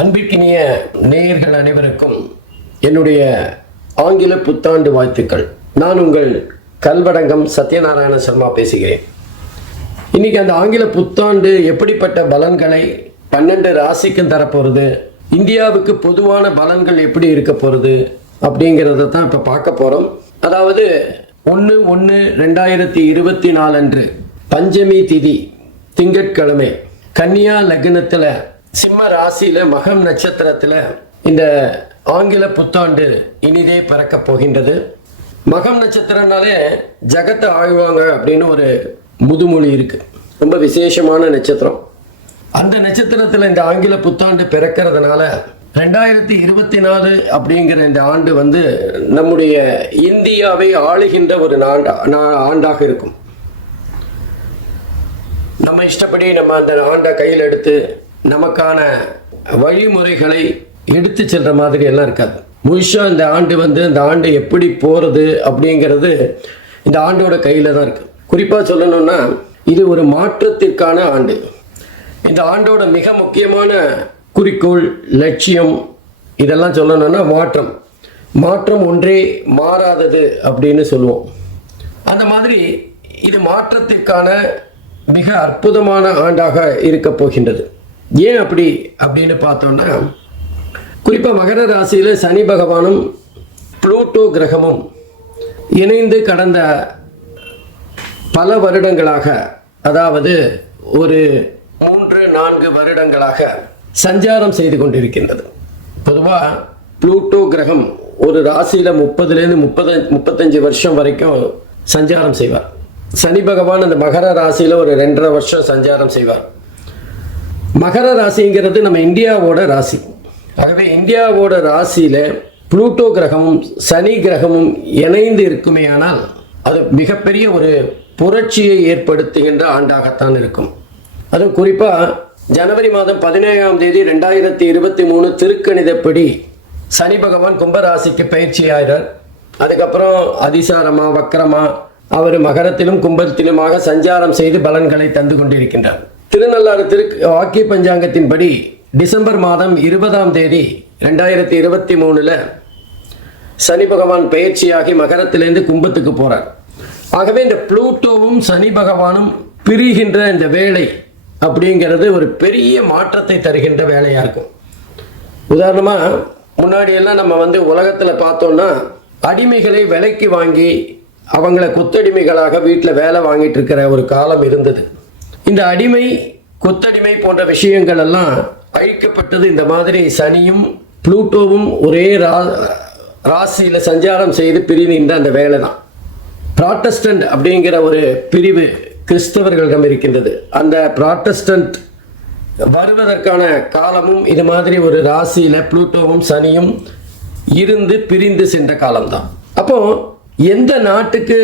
அன்பிற்கினிய நேயர்கள் அனைவருக்கும் என்னுடைய ஆங்கில புத்தாண்டு வாழ்த்துக்கள். நான் உங்கள் கல்வடங்கம் சத்யநாராயண சர்மா பேசுகிறேன். இன்னைக்கு அந்த ஆங்கில புத்தாண்டு எப்படிப்பட்ட பலன்களை 12 ராசிக்கும் தரப்போகிறது, இந்தியாவுக்கு பொதுவான பலன்கள் எப்படி இருக்க போகிறது அப்படிங்கிறத தான் இப்போ பார்க்க போகிறோம். அதாவது 1/1/2024 அன்று பஞ்சமி திதி திங்கட்கிழமை கன்னியா லக்னத்தில் சிம்ம ராசியில் மகம் நட்சத்திரத்தில் இந்த ஆங்கில புத்தாண்டு இனிதே பிறக்க போகின்றது. மகம் நட்சத்திரம்னாலே ஜகத்தை ஆழ்வாங்க அப்படின்னு ஒரு முதுமொழி இருக்கு. ரொம்ப விசேஷமான நட்சத்திரம். அந்த நட்சத்திரத்தில் இந்த ஆங்கில புத்தாண்டு பிறக்கிறதுனால 2024 அப்படிங்கிற இந்த ஆண்டு நம்முடைய இந்தியாவை ஆளுகின்ற ஒரு ஆண்டாக இருக்கும். நம்ம இஷ்டப்படி நம்ம அந்த ஆண்டை கையில் எடுத்து நமக்கான வழிமுறைகளை எடுத்து செல்ற மாதிரி எல்லாம் இருக்காது. முழுஷா இந்த ஆண்டு இந்த ஆண்டு எப்படி போறது அப்படிங்கிறது இந்த ஆண்டோட கையில தான் இருக்கு. குறிப்பா சொல்லணும்னா இது ஒரு மாற்றத்திற்கான ஆண்டு. இந்த ஆண்டோட மிக முக்கியமான குறிக்கோள், லட்சியம் இதெல்லாம் சொல்லணும்னா மாற்றம் ஒன்றே மாறாதது அப்படின்னு சொல்லுவோம். அந்த மாதிரி இது மாற்றத்திற்கான மிக அற்புதமான ஆண்டாக இருக்க போகின்றது. ஏன் அப்படின்னு பார்த்தோம்னா, குறிப்பாக மகர ராசியில் சனி பகவானும் புளூட்டோ கிரகமும் இணைந்து கடந்த பல வருடங்களாக, அதாவது ஒரு 3-4 வருடங்களாக சஞ்சாரம் செய்து கொண்டிருக்கின்றது. பொதுவாக புளூட்டோ கிரகம் ஒரு ராசியில் 30-35 வருஷம் வரைக்கும் சஞ்சாரம் செய்வார். சனி பகவான் அந்த மகர ராசியில் ஒரு 2.5 வருஷம் சஞ்சாரம் செய்வார். மகர ராசிங்கிறது நம்ம இந்தியாவோட ராசி. ஆகவே இந்தியாவோட ராசியில புளூட்டோ கிரகமும் சனி கிரகமும் இணைந்து இருக்குமே ஆனால் அது மிகப்பெரிய ஒரு புரட்சியை ஏற்படுத்துகின்ற ஆண்டாகத்தான் இருக்கும். அதுவும் குறிப்பா ஜனவரி மாதம் 17ஆம் தேதி 2023 திருக்கணிதப்படி சனி பகவான் கும்பராசிக்கு பயிற்சி ஆகிறார். அதுக்கப்புறம் அதிசாரமா வக்கரமா அவர் மகரத்திலும் கும்பத்திலுமாக சஞ்சாரம் செய்து பலன்களை தந்து கொண்டிருக்கின்றார். திருநள்ளாறு வாக்கிய பஞ்சாங்கத்தின்படி டிசம்பர் மாதம் 20ஆம் தேதி 2023 சனி பகவான் பயிற்சியாகி மகரத்திலிருந்து கும்பத்துக்கு போறார். ஆகவே இந்த புளூட்டோவும் சனி பகவானும் பிரிகின்ற இந்த வேலை அப்படிங்கிறது ஒரு பெரிய மாற்றத்தை தருகின்ற வேலையா இருக்கும். உதாரணமா முன்னாடி எல்லாம் நம்ம உலகத்துல பார்த்தோம்னா அடிமைகளை விலைக்கு வாங்கி அவங்கள கொத்தடிமைகளாக வீட்டில் வேலை வாங்கிட்டு இருக்கிற ஒரு காலம் இருந்தது. இந்த அடிமை கொத்தடிமை போன்ற விஷயங்கள் எல்லாம் அழிக்கப்பட்டது. இந்த மாதிரி சனியும் புளூட்டோவும் ஒரே ராசியில சஞ்சாரம் செய்து பிரிந்த அந்த வேலை தான். ப்ராட்டஸ்டன்ட் அப்படிங்கிற ஒரு பிரிவு கிறிஸ்தவர்களிடம் இருக்கின்றது. அந்த ப்ராட்டஸ்டன்ட் வருவதற்கான காலமும் இது மாதிரி ஒரு ராசியில புளூட்டோவும் சனியும் இருந்து பிரிந்து சென்ற காலம்தான். அப்போ எந்த நாட்டுக்கு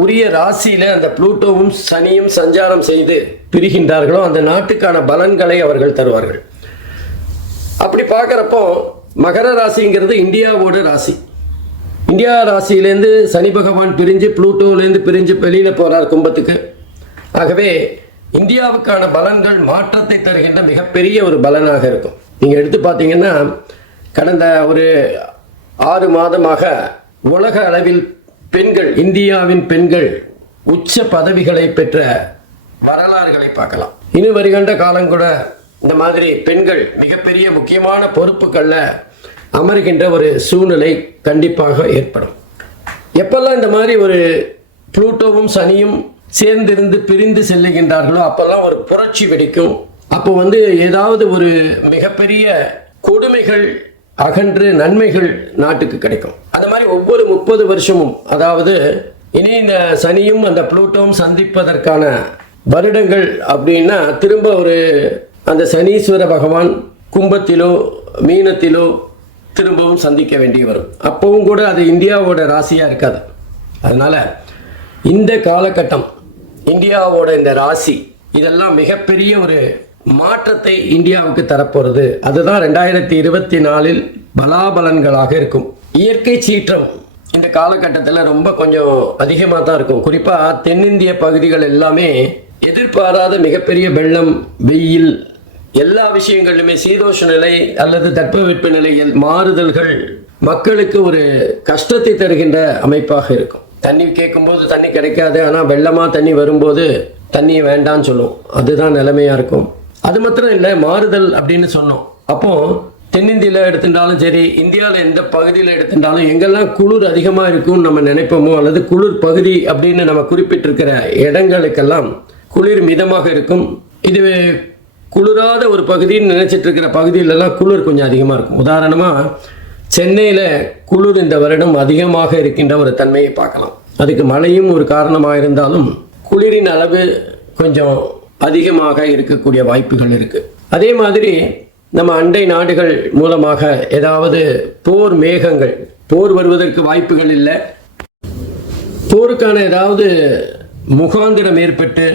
உரிய ராசியில அந்த புளூட்டோவும் சனியும் சஞ்சாரம் செய்து பிரிகின்றார்களோ அந்த நாட்டுக்கான பலன்களை அவர்கள் தருவார்கள். அப்படி பார்க்குறப்போ மகர ராசிங்கிறது இந்தியாவோட ராசி. இந்தியா ராசியிலேருந்து சனி பகவான் பிரிஞ்சு புளூட்டோலேருந்து பிரிஞ்சு வெளியில போறார் கும்பத்துக்கு. ஆகவே இந்தியாவுக்கான பலன்கள் மாற்றத்தை தருகின்ற மிகப்பெரிய ஒரு பலனாக இருக்கும். நீங்க எடுத்து பார்த்தீங்கன்னா கடந்த ஒரு 6 மாதமாக உலக அளவில் பெண்கள், இந்தியாவின் பெண்கள் உச்ச பதவிகளை பெற்ற வரலாறுகளை பார்க்கலாம். இனி வருகின்ற காலம் கூட இந்த மாதிரி பெண்கள் மிகப்பெரிய முக்கியமான பொறுப்புகளில் அமர்கின்ற ஒரு சூழ்நிலை கண்டிப்பாக ஏற்படும். எப்பெல்லாம் இந்த மாதிரி ஒரு புளூட்டோவும் சனியும் சேர்ந்திருந்து பிரிந்து செல்லுகின்றார்களோ அப்பெல்லாம் ஒரு புரட்சி வெடிக்கும். அப்போ ஏதாவது ஒரு மிகப்பெரிய கொடுமைகள் அகன்று நன்மைகள் நாட்டுக்கு கிடைக்கும். அந்த மாதிரி ஒவ்வொரு 30 வருஷமும், அதாவது இனி இந்த சனியும் அந்த புளூட்டோவும் சந்திப்பதற்கான வருடங்கள் அப்படின்னா திரும்ப ஒரு அந்த சனீஸ்வர பகவான் கும்பத்திலோ மீனத்திலோ திரும்பவும் சந்திக்க வேண்டி வரும். அப்பவும் கூட அது இந்தியாவோட ராசியா இருக்காது. அதனால இந்த காலகட்டம் இந்தியாவோட இந்த ராசி இதெல்லாம் மிகப்பெரிய ஒரு மாற்றத்தை இந்தியாவுக்கு தரப்போறது. அதுதான் 2024 பலாபலன்களாக இருக்கும். இயற்கை சீற்றம் இந்த காலகட்டத்தில் ரொம்ப கொஞ்சம் அதிகமாக தான் இருக்கும். குறிப்பாக தென்னிந்திய பகுதிகள் எல்லாமே எதிர்பாராத மிகப்பெரிய வெள்ளம், வெயில் எல்லா விஷயங்களிலுமே சீதோஷ நிலை அல்லது தட்பவெட்ப நிலையில் மாறுதல்கள் மக்களுக்கு ஒரு கஷ்டத்தை தருகின்ற அமைப்பாக இருக்கும். தண்ணி கேட்கும்போது தண்ணி கிடைக்காது, ஆனால் வெள்ளமாக தண்ணி வரும்போது தண்ணியை வேண்டான்னு சொல்லும். அதுதான் நிலைமையாக இருக்கும். அது மாத்திரம் இல்லை, மாறுதல் அப்படின்னு சொன்னோம். அப்போ தென்னிந்தியாவில் எடுத்துட்டாலும் சரி, இந்தியாவில் எந்த பகுதியில் எடுத்துட்டாலும் எங்கெல்லாம் குளிர் அதிகமாக இருக்கும்னு நம்ம நினைப்போமோ, அல்லது குளிர் பகுதி அப்படின்னு நம்ம குறிப்பிட்டிருக்கிற இடங்களுக்கெல்லாம் குளிர் மிதமாக இருக்கும். இது குளிராத ஒரு பகுதின்னு நினைச்சிட்டு இருக்கிற பகுதியிலெல்லாம் குளிர் கொஞ்சம் அதிகமாக இருக்கும். உதாரணமாக சென்னையில் குளிர் இந்த வருடம் அதிகமாக இருக்கின்ற ஒரு தன்மையை பார்க்கலாம். அதுக்கு மழையும் ஒரு காரணமாக இருந்தாலும் குளிரின் அளவு கொஞ்சம் அதிகமாக இருக்கக்கூடிய வாய்ப்புகள் இருக்குது. அதே மாதிரி நம்ம அண்டை நாடுகள் மூலமாக ஏதாவது போர் மேகங்கள், போர் வருவதற்கு வாய்ப்புகள் இல்லை, போருக்கான ஏதாவது முகாந்திரம் ஏற்பட்டு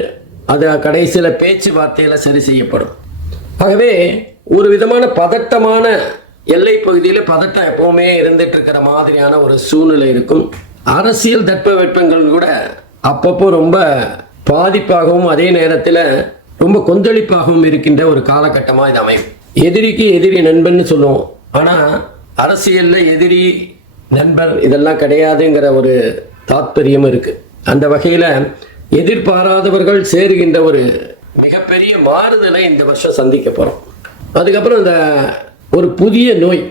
அது கடைசியில் பேச்சுவார்த்தையில் சரி செய்யப்படும். ஆகவே ஒரு விதமான பதட்டமான எல்லை பகுதியில் பதட்டம் எப்பவுமே இருந்துட்டு இருக்கிற மாதிரியான ஒரு சூழ்நிலை இருக்கும். அரசியல் தட்பவெப்பங்கள் கூட அப்பப்போ ரொம்ப பாதிப்பாகவும் அதே நேரத்தில் ரொம்ப கொந்தளிப்பாகவும் இருக்கின்ற ஒரு காலகட்டமாக இது அமையும். எதிரிக்கு எதிரி நண்பன் சொல்லுவோம், ஆனால் அரசியலில் எதிரி நண்பர் இதெல்லாம் கிடையாதுங்கிற ஒரு தாத்பரியம் இருக்கு. அந்த வகையில் எதிர்பாராதவர்கள் சேருகின்ற ஒரு மிகப்பெரிய மாறுதலை இந்த வருஷம் சந்திக்க போகிறோம். அதுக்கப்புறம் இந்த ஒரு புதிய நோய்,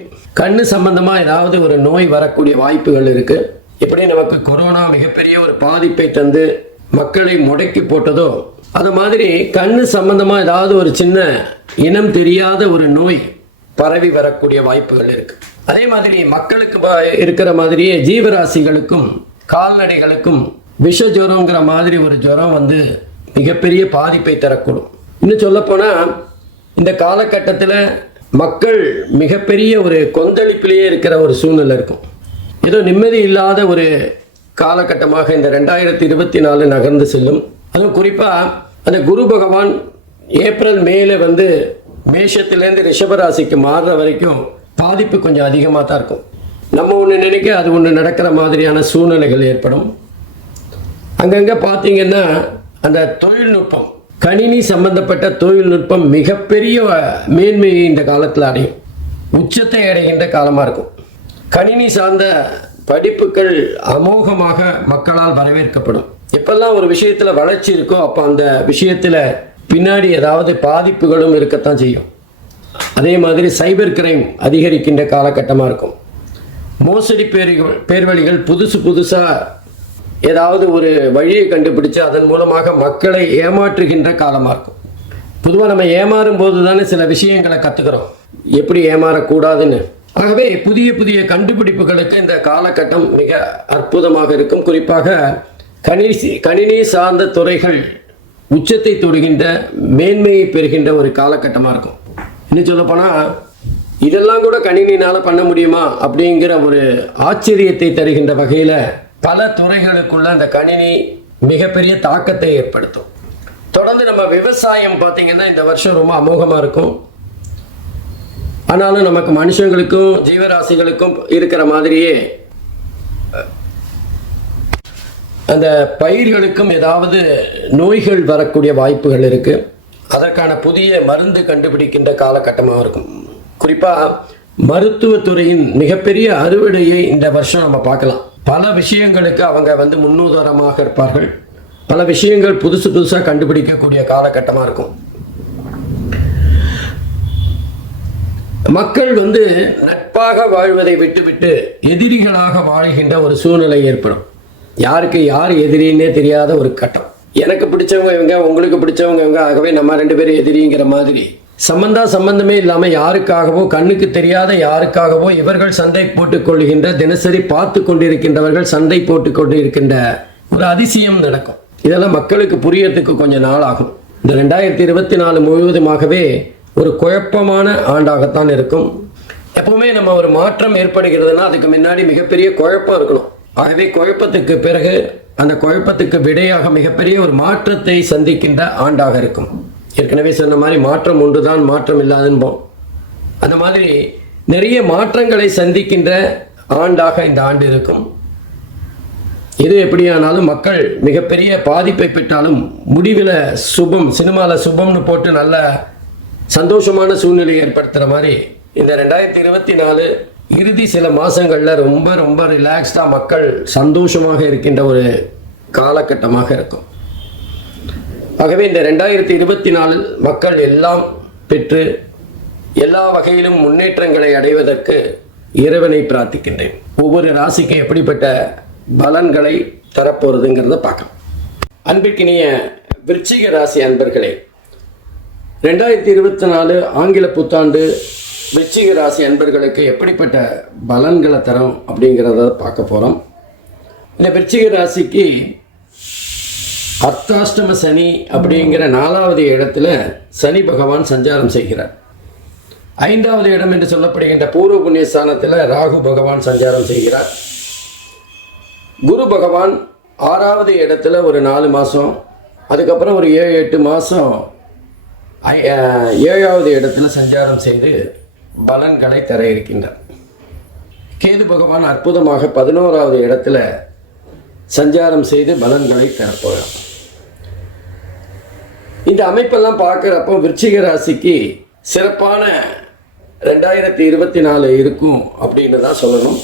கண்ணு சம்பந்தமாக ஏதாவது ஒரு நோய் வரக்கூடிய வாய்ப்புகள் இருக்குது. எப்படி நமக்கு கொரோனா மிகப்பெரிய ஒரு பாதிப்பை தந்து மக்களை முடக்கி போட்டதோ, அது மாதிரி கண்ணு சம்பந்தமாக ஏதாவது ஒரு சின்ன இனம் தெரியாத ஒரு நோய் பரவி வரக்கூடிய வாய்ப்புகள் இருக்கு. அதே மாதிரி மக்களுக்கு இருக்கிற மாதிரியே ஜீவராசிகளுக்கும் கால்நடைகளுக்கும் விஷ ஜுரங்கிற மாதிரி ஒரு ஜுரம் வந்து மிகப்பெரிய பாதிப்பை தரக்கூடும். இன்னும் சொல்லப்போனால் இந்த காலகட்டத்தில் மக்கள் மிகப்பெரிய ஒரு கொந்தளிப்பிலேயே இருக்கிற ஒரு சூழ்நிலை இருக்கும். ஏதோ நிம்மதி இல்லாத ஒரு காலகட்டமாக இந்த 2024 நகர்ந்து செல்லும். அதுவும் குறிப்பாக அந்த குரு பகவான் ஏப்ரல் மேல வந்து மேஷத்திலேருந்து ரிஷபராசிக்கு மாறுற வரைக்கும் பாதிப்பு கொஞ்சம் அதிகமாக தான் இருக்கும். நம்ம ஒன்று நினைக்க அது ஒன்று நடக்கிற மாதிரியான சூழ்நிலைகள் ஏற்படும். அங்கங்கே பார்த்தீங்கன்னா அந்த தொழில்நுட்பம், கணினி சம்பந்தப்பட்ட தொழில்நுட்பம் மிகப்பெரிய மேன்மையை இந்த காலத்தில் அடையும், உச்சத்தை அடைகின்ற காலமாக இருக்கும். கணினி சார்ந்த படிப்புகள் அமோகமாக மக்களால் வரவேற்கப்படும். எப்பெல்லாம் ஒரு விஷயத்தில் வளர்ச்சி இருக்கோ அப்போ அந்த விஷயத்தில் பின்னாடி ஏதாவது பாதிப்புகளும் இருக்கத்தான் செய்யும். அதே மாதிரி சைபர் கிரைம் அதிகரிக்கின்ற காலகட்டமாக இருக்கும். மோசடி பேர்வழிகள் புதுசாக ஏதாவது ஒரு வழியை கண்டுபிடிச்சு அதன் மூலமாக மக்களை ஏமாற்றுகின்ற காலமாக இருக்கும். பொதுவாக நம்ம ஏமாறும் போது தானே சில விஷயங்களை கற்றுக்கிறோம், எப்படி ஏமாறக்கூடாதுன்னு. ஆகவே புதிய புதிய கண்டுபிடிப்புகளுக்கு இந்த காலகட்டம் மிக அற்புதமாக இருக்கும். குறிப்பாக கணினி சார்ந்த துறைகள் உச்சத்தை தொடுகின்ற மேன்மையை பெறுகின்ற ஒரு காலகட்டமாக இருக்கும். இன்னும் சொல்லப்போனால் இதெல்லாம் கூட கணினினால் பண்ண முடியுமா அப்படிங்கிற ஒரு ஆச்சரியத்தை தருகின்ற வகையில் பல துறைகளுக்குள்ள அந்த கணினி மிகப்பெரிய தாக்கத்தை ஏற்படுத்தும். தொடர்ந்து நம்ம விவசாயம் பார்த்தீங்கன்னா இந்த வருஷம் ரொம்ப அமோகமாக இருக்கும். ஆனாலும் நமக்கு மனுஷங்களுக்கும் ஜீவராசிகளுக்கும் இருக்கிற மாதிரியே அந்த பயிர்களுக்கும் ஏதாவது நோய்கள் வரக்கூடிய வாய்ப்புகள் இருக்கு. அதற்கான புதிய மருந்து கண்டுபிடிக்கின்ற காலகட்டமாக இருக்கும். குறிப்பாக மருத்துவத்துறையின் மிகப்பெரிய அறுவடையை இந்த வருஷம் நம்ம பார்க்கலாம். பல விஷயங்களுக்கு அவங்க வந்து முன்னுதாரணமாக இருப்பார்கள். பல விஷயங்கள் புதுசாக கண்டுபிடிக்கக்கூடிய காலகட்டமாக இருக்கும். மக்கள் வந்து நட்பாக வாழ்வதை விட்டுவிட்டு எதிரிகளாக வாழ்கின்ற ஒரு சூழ்நிலை ஏற்படும். யாருக்கு யார் எதிரின்னே தெரியாத ஒரு கட்டம். எனக்கு பிடிச்சவங்க இவங்க, உங்களுக்கு பிடிச்சவங்க இவங்க, ஆகவே நம்ம 2 பேரும் எதிரிங்கிற மாதிரி சம்பந்தமே இல்லாமல் யாருக்காகவோ கண்ணுக்கு தெரியாத யாருக்காகவோ இவர்கள் சண்டை போட்டுக் கொள்கின்ற, தினசரி பார்த்து கொண்டிருக்கின்றவர்கள் சண்டை போட்டுக் கொண்டிருக்கின்ற ஒரு அதிசயம் நடக்கும். இதெல்லாம் மக்களுக்கு புரியறதுக்கு கொஞ்சம் நாள் ஆகும். இந்த 2024 முழுவதுமாகவே ஒரு குழப்பமான ஆண்டாகத்தான் இருக்கும். எப்பவுமே நம்ம ஒரு மாற்றம் ஏற்படுகிறதுனா அதுக்கு முன்னாடி மிகப்பெரிய குழப்பம் இருக்கணும். ஆகவே குழப்பத்துக்கு பிறகு அந்த குழப்பத்துக்கு விடையாக மிகப்பெரிய ஒரு மாற்றத்தை சந்திக்கின்ற ஆண்டாக இருக்கும். ஏற்கனவே சொன்ன மாதிரி மாற்றம் ஒன்றுதான், மாற்றம் இல்லாதுன்போம். அந்த மாதிரி நிறைய மாற்றங்களை சந்திக்கின்ற ஆண்டாக இந்த ஆண்டு இருக்கும். எது எப்படியானாலும் மக்கள் மிகப்பெரிய பாதிப்பை பெற்றாலும் முடிவில் சுபம், சினிமாவில் சுபம்னு போட்டு நல்ல சந்தோஷமான சூழ்நிலையை ஏற்படுத்துகிற மாதிரி இந்த 2024 இறுதி சில மாதங்களில் ரொம்ப ரொம்ப ரிலாக்ஸ்டாக மக்கள் சந்தோஷமாக இருக்கின்ற ஒரு காலகட்டமாக இருக்கும். ஆகவே இந்த 2024 மக்கள் எல்லாம் பெற்று எல்லா வகையிலும் முன்னேற்றங்களை அடைவதற்கு இறைவனை பிரார்த்திக்கின்றேன். ஒவ்வொரு ராசிக்கு எப்படிப்பட்ட பலன்களை தரப்போறதுங்கிறத பார்க்கலாம். அன்பிற்கினிய விருச்சிக ராசி அன்பர்களே, 2024 ஆங்கில புத்தாண்டு விருச்சிக ராசி அன்பர்களுக்கு எப்படிப்பட்ட பலன்களை தரும் அப்படிங்கிறத பார்க்க போகிறோம். இந்த விருச்சிக ராசிக்கு அர்த்தாஷ்டம சனி அப்படிங்கிற 4வது இடத்துல சனி பகவான் சஞ்சாரம் செய்கிறார். 5வது இடம் என்று சொல்லப்படுகின்ற பூர்வ புண்ணிய ஸ்தானத்தில் ராகு பகவான் சஞ்சாரம் செய்கிறார். குரு பகவான் 6வது இடத்துல ஒரு 4 மாதம், அதுக்கப்புறம் ஒரு 7-8 மாதம் 7வது இடத்துல சஞ்சாரம் செய்து பலன்களை தர இருக்கின்றார். கேது பகவான் அற்புதமாக 11வது இடத்துல சஞ்சாரம் செய்து பலன்களை தரப்போகிறார். இந்த அமைப்பெல்லாம் பார்க்குறப்போ விருச்சிக ராசிக்கு சிறப்பான 2024 இருக்கும் அப்படின்னு தான் சொல்லணும்.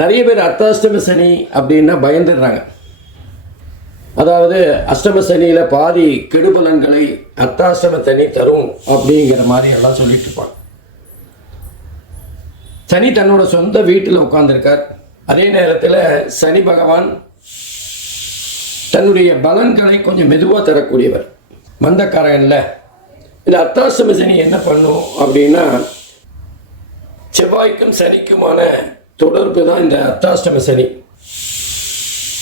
நிறைய பேர் அர்த்தாஷ்டம சனி அப்படின்னா பயந்துடுறாங்க. அதாவது அஷ்டம சனியில் பாதி கெடுபலன்களை அர்த்தாஷ்டம சனி தரும் அப்படிங்கிற மாதிரி எல்லாம் சொல்லிட்டு இருப்பாங்க. சனி தன்னோட சொந்த வீட்டில் உட்கார்ந்துருக்கார். அதே நேரத்தில் சனி பகவான் தன்னுடைய பலன்களை கொஞ்சம் மெதுவாக தரக்கூடியவர், மந்தக்காரன் இல்லை. இந்த அர்த்தாஷ்டம சனி என்ன பண்ணும் அப்படின்னா, செவ்வாய்க்கும் சனிக்குமான தொடர்பு தான் இந்த அர்த்தாஷ்டம சனி.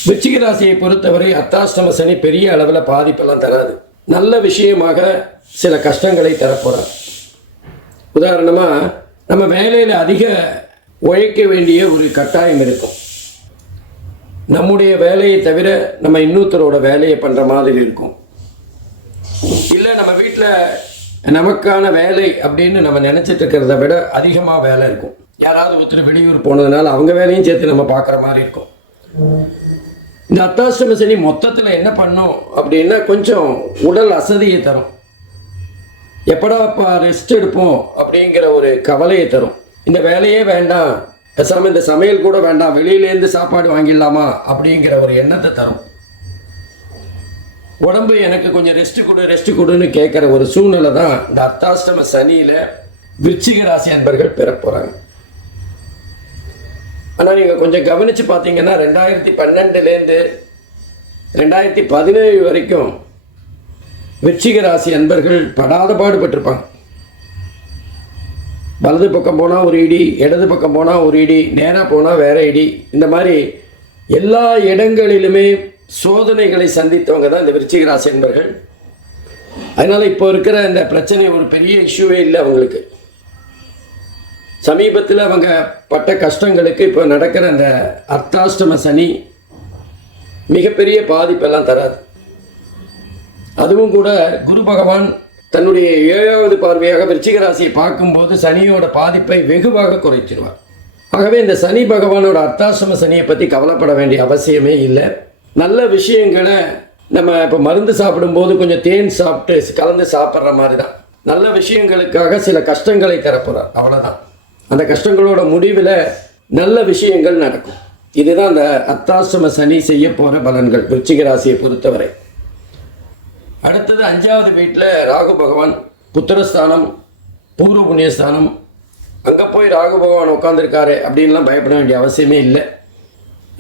விருச்சிக ராசியை பொறுத்தவரை அர்த்தாஷ்டம சனி பெரிய அளவில் பாதிப்பெல்லாம் தராது. நல்ல விஷயமாக சில கஷ்டங்களை தரப்போகிறார். உதாரணமாக, நம்ம வேலையில் அதிக உழைக்க வேண்டிய ஒரு கட்டாயம் இருக்கும். நம்முடைய வேலையை தவிர நம்ம இன்னொருத்தரோட வேலையை பண்ணுற மாதிரி இருக்கும். இல்லை நம்ம வீட்டில் நமக்கான வேலை அப்படின்னு நம்ம நினச்சிட்டு இருக்கிறத விட அதிகமாக வேலை இருக்கும். யாராவது ஒருத்தர் வெளியூர் போனதுனால அவங்க வேலையும் சேர்த்து நம்ம பார்க்குற மாதிரி இருக்கும். இந்த அர்த்தாஷ்டம சனி மொத்தத்தில் என்ன பண்ணும் அப்படின்னா, கொஞ்சம் உடல் அசதியை தரும். எப்படா இப்போ ரெஸ்ட் எடுப்போம் அப்படிங்கிற ஒரு கவலையை தரும். இந்த வேலையே வேண்டாம், பேசாமல் இந்த சமையல் கூட வேண்டாம், வெளியிலேருந்து சாப்பாடு வாங்கிடலாமா அப்படிங்கிற ஒரு எண்ணத்தை தரும். உடம்பு எனக்கு கொஞ்சம் ரெஸ்ட் கொடுன்னு கேட்குற ஒரு சூழ்நிலை தான் இந்த அர்த்தாஷ்டம சனியில் விருச்சிக ராசி அன்பர்கள் பெற போகிறாங்க. ஆனால் நீங்கள் கொஞ்சம் கவனித்து பார்த்தீங்கன்னா 2012லேருந்து 2017 வரைக்கும் விருச்சிக ராசி அன்பர்கள் படாத பாடுபட்டிருப்பாங்க. வலது பக்கம் போனால் ஒரு இடி, இடது பக்கம் போனால் ஒரு இடி, நேராக போனால் வேற இடி, இந்த மாதிரி எல்லா இடங்களிலுமே சோதனைகளை சந்தித்தவங்க தான் இந்த விருச்சிக ராசி அன்பர்கள். அதனால் இப்போ இருக்கிற இந்த பிரச்சனை ஒரு பெரிய இஷ்யூவே இல்லை அவங்களுக்கு. சமீபத்தில் அவங்க பட்ட கஷ்டங்களுக்கு இப்போ நடக்கிற அந்த அர்த்தாஷ்டம சனி மிகப்பெரிய பாதிப்பெல்லாம் தராது. அதுவும் கூட குரு பகவான் தன்னுடைய 7வது பார்வையாக விருச்சிக ராசியை பார்க்கும்போது சனியோட பாதிப்பை வெகுவாக குறைச்சிடுவார். ஆகவே இந்த சனி பகவானோட அர்த்தாஷ்டம சனியை பற்றி கவலைப்பட வேண்டிய அவசியமே இல்லை. நல்ல விஷயங்களை நம்ம இப்போ மருந்து சாப்பிடும்போது கொஞ்சம் தேன் சாப்பிட்டு கலந்து சாப்பிட்ற மாதிரி தான். நல்ல விஷயங்களுக்காக சில கஷ்டங்களை தரப்போகிறார், அவ்வளோதான். அந்த கஷ்டங்களோட முடிவில் நல்ல விஷயங்கள் நடக்கும். இதுதான் அந்த அர்த்தாஷ்டம சனி செய்ய போகிற பலன்கள் விருச்சிக ராசியை பொறுத்தவரை. அடுத்தது 5வது வீட்டில் ராகு பகவான், புத்திரஸ்தானம், பூர்வ புண்ணியஸ்தானம். அங்கே போய் ராகு பகவான் உட்காந்துருக்காரு அப்படின்லாம் பயப்பட வேண்டிய அவசியமே இல்லை.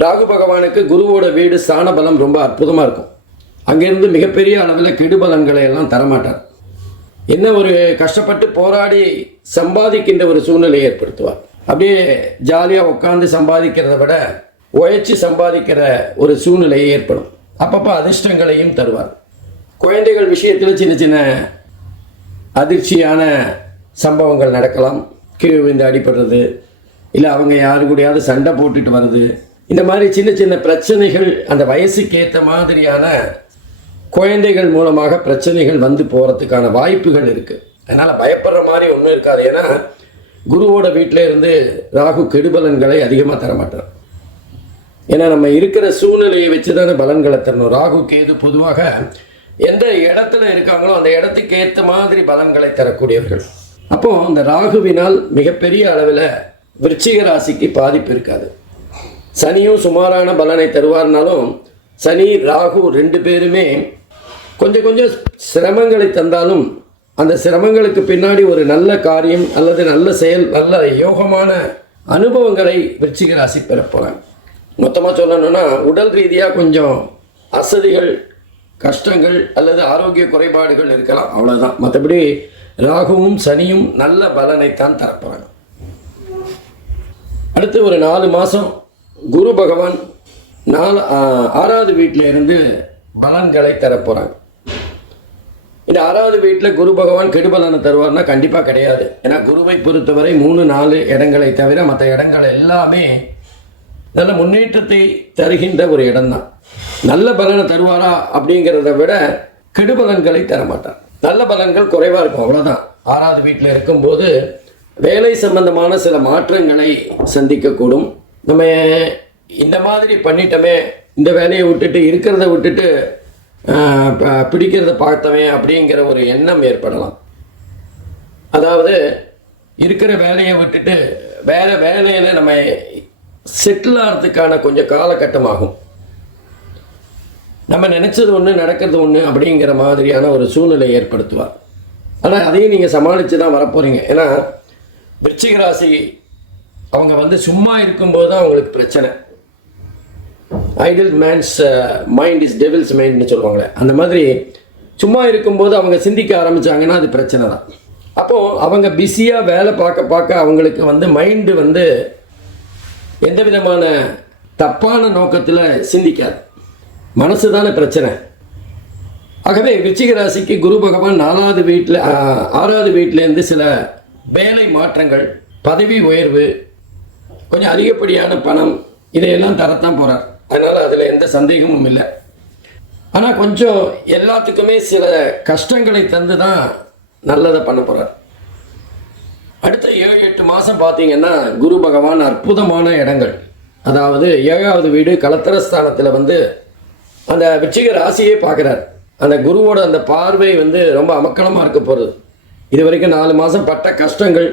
ராகு பகவானுக்கு குருவோட வீடு ஸ்தான பலம் ரொம்ப அற்புதமாக இருக்கும். அங்கேருந்து மிகப்பெரிய அளவில் கெடுபலன்களை எல்லாம் தரமாட்டார். என்ன ஒரு கஷ்டப்பட்டு போராடி சம்பாதிக்கின்ற ஒரு சூழ்நிலையை ஏற்படுத்துவார். அப்படியே ஜாலியாக உட்காந்து சம்பாதிக்கிறத விட உழைச்சி சம்பாதிக்கிற ஒரு சூழ்நிலையை ஏற்படும். அப்பப்போ அதிர்ஷ்டங்களையும் தருவார். குழந்தைகள் விஷயத்தில் சின்ன சின்ன அதிர்ச்சியான சம்பவங்கள் நடக்கலாம். கீழே விழுந்து அடிபடுறது, இல்லை அவங்க யாரு கூடயாவது சண்டை போட்டுட்டு வருது, இந்த மாதிரி சின்ன சின்ன பிரச்சனைகள் அந்த வயசுக்கு ஏற்ற மாதிரியான குழந்தைகள் மூலமாக பிரச்சனைகள் வந்து போகிறதுக்கான வாய்ப்புகள் இருக்குது. அதனால் பயப்படுற மாதிரி ஒன்றும் இருக்காது. ஏன்னா குருவோட வீட்டில் இருந்து ராகு கெடுபலன்களை அதிகமாக தரமாட்டார். ஏன்னா நம்ம இருக்கிற சூழ்நிலையை வச்சு தானே பலன்களை தரணும். ராகு கேது பொதுவாக எந்த இடத்துல இருக்காங்களோ அந்த இடத்துக்கு ஏற்ற மாதிரி பலன்களை தரக்கூடியவர்கள். அப்போ அந்த ராகுவினால் மிகப்பெரிய அளவில் விருச்சிக ராசிக்கு பாதிப்பு இருக்காது. சனியும் சுமாரான பலனை தருவார்னாலும் சனி ராகு 2 பேருமே கொஞ்சம் கொஞ்சம் சிரமங்களை தந்தாலும் அந்த சிரமங்களுக்கு பின்னாடி ஒரு நல்ல காரியம் அல்லது நல்ல செயல், நல்ல யோகமான அனுபவங்களை விருச்சிக ராசி பெறப்போகிறாங்க. மொத்தமாக சொல்லணும்னா உடல் ரீதியாக கொஞ்சம் அசதிகள், கஷ்டங்கள் அல்லது ஆரோக்கிய குறைபாடுகள் இருக்கலாம், அவ்வளோதான். மற்றபடி ராகுவும் சனியும் நல்ல பலனைத்தான் தரப்போகிறாங்க. அடுத்து ஒரு 4 மாதம் குரு பகவான் 6வது வீட்டில் இருந்து பலன்களை தரப்போகிறாங்க. இந்த 6வது வீட்டில் குரு பகவான் கெடுபலனை தருவார்னா கண்டிப்பாக கிடையாது. ஏன்னா குருவை பொறுத்தவரை 3-4 இடங்களை தவிர மற்ற இடங்கள் எல்லாமே நல்ல முன்னேற்றத்தை தருகின்ற ஒரு இடம்தான். நல்ல பலனை தருவாரா அப்படிங்கிறத விட கெடுபலன்களை தரமாட்டார். நல்ல பலன்கள் குறைவாக இருக்கும், அவ்வளோதான். 6வது வீட்டில் இருக்கும்போது வேலை சம்பந்தமான சில மாற்றங்களை சந்திக்கக்கூடும். நம்ம இந்த மாதிரி பண்ணிட்டோமே, இந்த வேலையை விட்டுட்டு இருக்கிறத விட்டுட்டு பிடிக்கிறத பார்த்தவே அப்படிங்கிற ஒரு எண்ணம் ஏற்படலாம். அதாவது இருக்கிற வேலையை விட்டுட்டு வேறு வேலையில் நம்ம செட்டில் ஆகிறதுக்கான கொஞ்சம் காலகட்டமாகும். நம்ம நினச்சது ஒன்று நடக்கிறது ஒன்று அப்படிங்கிற மாதிரியான ஒரு சூழ்நிலை ஏற்படுத்துவார். ஆனால் அதையும் நீங்கள் சமாளித்து தான் வரப்போகிறீங்க. ஏன்னா விருச்சிக ராசி அவங்க சும்மா இருக்கும்போது தான் அவங்களுக்கு பிரச்சனை. Idle man's mind is devil's மைண்ட்னு சொல்லுவாங்களே, அந்த மாதிரி சும்மா இருக்கும்போது அவங்க சிந்திக்க ஆரம்பித்தாங்கன்னா அது பிரச்சனை தான். அப்போது அவங்க பிஸியாக வேலை பார்க்க அவங்களுக்கு மைண்டு எந்த விதமான தப்பான நோக்கத்தில் சிந்திக்காது, மனசு தானே பிரச்சனை. ஆகவே விருச்சிக ராசிக்கு குரு பகவான் 4வது வீட்டில் 6வது வீட்டிலேருந்து சில வேலை மாற்றங்கள், பதவி உயர்வு, கொஞ்சம் அதிகப்படியான பணம் இதையெல்லாம் தரத்தான் போகிறார். அதனால் அதில் எந்த சந்தேகமும் இல்லை. ஆனால் கொஞ்சம் எல்லாத்துக்குமே சில கஷ்டங்களை தந்து தான் நல்லதை பண்ண போகிறார். அடுத்த 7-8 மாதம் பார்த்தீங்கன்னா குரு பகவான் அற்புதமான இடங்கள், அதாவது 7வது வீடு கலத்திரஸ்தானத்தில் அந்த விருச்சிக ராசியே பார்க்குறார். அந்த குருவோட அந்த பார்வை ரொம்ப அமக்கலமாக இருக்க போகிறது. இது வரைக்கும் 4 மாதம் பட்ட கஷ்டங்கள்,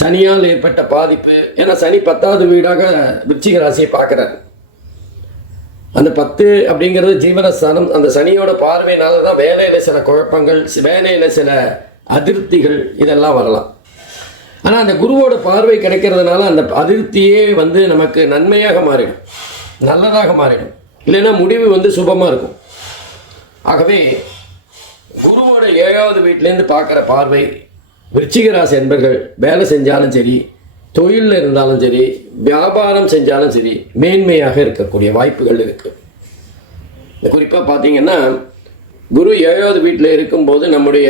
சனியால் ஏற்பட்ட பாதிப்பு, ஏன்னா சனி 10வது வீடாக விருச்சிக ராசியை பார்க்குறார். அந்த 10 அப்படிங்கிறது ஜீவனஸ்தானம். அந்த சனியோட பார்வையினால தான் வேலையில் சில குழப்பங்கள், வேலையில் சில அதிருப்திகள் இதெல்லாம் வரலாம். ஆனால் அந்த குருவோட பார்வை கிடைக்கிறதுனால அந்த அதிருப்தியே நமக்கு நன்மையாக மாறிடும், நல்லதாக மாறிடும். இல்லைன்னா முடிவு சுபமாக இருக்கும். ஆகவே குருவோட 7வது வீட்டிலேருந்து பார்க்குற பார்வை விருச்சிக ராசி என்பர்கள் வேலை செஞ்சாலும் சரி, தொழிலில் இருந்தாலும் சரி, வியாபாரம் செஞ்சாலும் சரி மேன்மையாக இருக்கக்கூடிய வாய்ப்புகள் இருக்குது. குறிப்பாக பார்த்தீங்கன்னா குரு 7வது வீட்டில் இருக்கும்போது நம்முடைய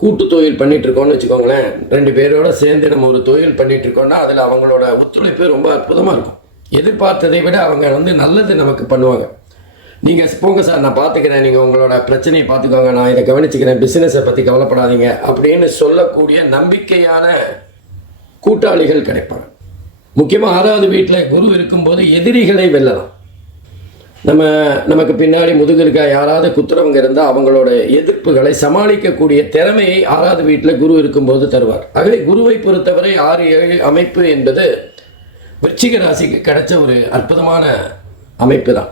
கூட்டு தொழில் பண்ணிகிட்ருக்கோன்னு வச்சுக்கோங்களேன். 2 பேரோட சேர்ந்து நம்ம ஒரு தொழில் பண்ணிகிட்ருக்கோன்னா அதில் அவங்களோட ஒத்துழைப்பு ரொம்ப அற்புதமாக இருக்கும். எதிர்பார்த்ததை விட அவங்க நல்லது நமக்கு பண்ணுவாங்க. நீங்கள் போங்க சார், நான் பார்த்துக்கிறேன், நீங்கள் உங்களோட பிரச்சனையை பார்த்துக்கோங்க, நான் இதை கவனிச்சுக்கிறேன், பிஸ்னஸை பற்றி கவலைப்படாதீங்க அப்படின்னு சொல்லக்கூடிய நம்பிக்கையான கூட்டாளிகள் கிடைப்பாங்க. முக்கியமாக 6வது வீட்டில் குரு இருக்கும்போது எதிரிகளை வெல்லலாம். நமக்கு பின்னாடி முதுகிற்கா யாராவது குத்துறவங்க இருந்தால் அவங்களோட எதிர்ப்புகளை சமாளிக்கக்கூடிய திறமையை 6வது வீட்டில் குரு இருக்கும்போது தருவார். ஆகவே குருவை பொறுத்தவரை 6-7 அமைப்பு என்பது விருச்சிக ராசிக்கு கிடைச்ச ஒரு அற்புதமான அமைப்பு தான்.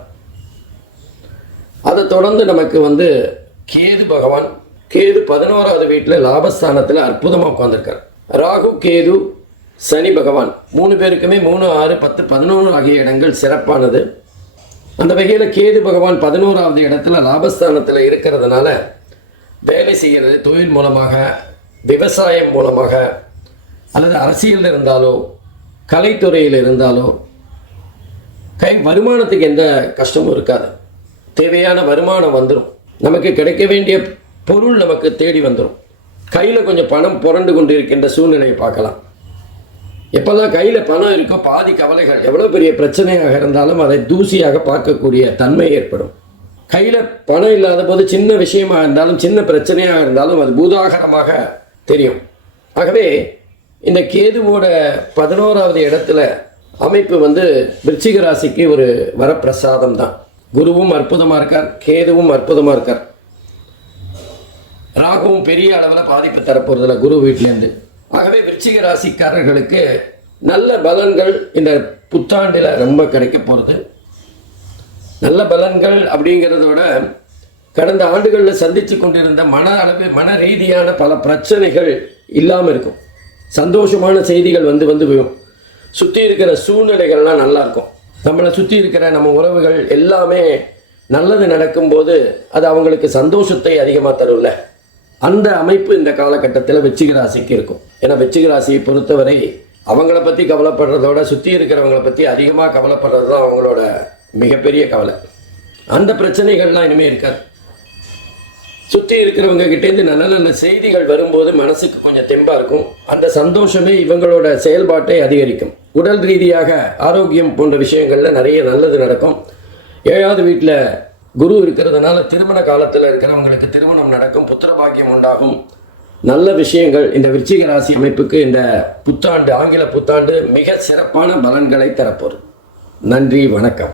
அதை தொடர்ந்து நமக்கு கேது பகவான், கேது 11வது வீட்டில் லாபஸ்தானத்தில் அற்புதமாக உட்காந்துருக்கார். ராகு, கேது, சனி பகவான் 3 பேருக்குமே 3, 6, 10, 11 ஆகிய இடங்கள் சிறப்பானது. அந்த வகையில் கேது பகவான் 11வது இடத்துல லாபஸ்தானத்தில் இருக்கிறதுனால வேலை செய்கிறது, தொழில் மூலமாக, விவசாயம் மூலமாக, அல்லது அரசியலில் இருந்தாலோ கலைத்துறையில் இருந்தாலோ வருமானத்துக்கு எந்த கஷ்டமும் இருக்காது. தேவையான வருமானம் வந்துடும், நமக்கு கிடைக்க வேண்டிய பொருள் நமக்கு தேடி வந்துடும். கையில் கொஞ்சம் பணம் புரண்டு கொண்டு இருக்கின்ற சூழ்நிலையை பார்க்கலாம். எப்போல்லாம் கையில் பணம் இருக்கோ பாதி கவலைகள், எவ்வளோ பெரிய பிரச்சனையாக இருந்தாலும் அதை தூசியாக பார்க்கக்கூடிய தன்மை ஏற்படும். கையில் பணம் இல்லாத போது சின்ன விஷயமாக இருந்தாலும், சின்ன பிரச்சனையாக இருந்தாலும் அது பூதாகரமாக தெரியும். ஆகவே இந்த கேதுவோட 11வது இடத்துல அமைப்பு விருச்சிக ராசிக்கு ஒரு வரப்பிரசாதம் தான். குருவும் அற்புதமாக இருக்கார், கேதுவும் அற்புதமாக இருக்கார். ராகுவும் பெரிய அளவில் பாதிப்பு தரப்போறதில்ல குரு வீட்டிலேருந்து. ஆகவே விருச்சிக ராசிக்காரர்களுக்கு நல்ல பலன்கள் இந்த புத்தாண்டில் ரொம்ப கிடைக்க போகிறது. நல்ல பலன்கள் அப்படிங்கிறத விட கடந்த ஆண்டுகளில் சந்தித்து கொண்டிருந்த மன ரீதியான பல பிரச்சனைகள் இல்லாமல் இருக்கும். சந்தோஷமான செய்திகள் வந்து விழும். சுற்றி இருக்கிற சூழ்நிலைகள்லாம் நல்லா இருக்கும். நம்மளை சுற்றி இருக்கிற நம்ம உறவுகள் எல்லாமே நல்லது நடக்கும்போது அது அவங்களுக்கு சந்தோஷத்தை அதிகமாக தரும்ல. அந்த அமைப்பு இந்த காலகட்டத்தில் விருச்சிக ராசிக்கு இருக்கும். ஏன்னா விருச்சிக ராசியை பொறுத்தவரை அவங்கள பற்றி கவலைப்படுறதோட சுற்றி இருக்கிறவங்களை பற்றி அதிகமாக கவலைப்படுறது தான் அவங்களோட மிகப்பெரிய கவலை. அந்த பிரச்சனைகள்லாம் இனிமேல் இருக்காது. சுற்றி இருக்கிறவங்க கிட்டேருந்து நல்ல நல்ல செய்திகள் வரும்போது மனசுக்கு கொஞ்சம் தெம்பாக இருக்கும். அந்த சந்தோஷமே இவங்களோட செயல்பாட்டை அதிகரிக்கும். உடல் ரீதியாக ஆரோக்கியம் போன்ற விஷயங்களில் நிறைய நல்லது நடக்கும். 7வது வீட்டில் குரு இருக்கிறதுனால திருமண காலத்தில் இருக்கிறவங்களுக்கு திருமணம் நடக்கும், புத்திர பாக்கியம் உண்டாகும். நல்ல விஷயங்கள் இந்த விருச்சிக ராசி அமைப்புக்கு இந்த புத்தாண்டு, ஆங்கில புத்தாண்டு மிக சிறப்பான பலன்களை தரப்போகுது. நன்றி, வணக்கம்.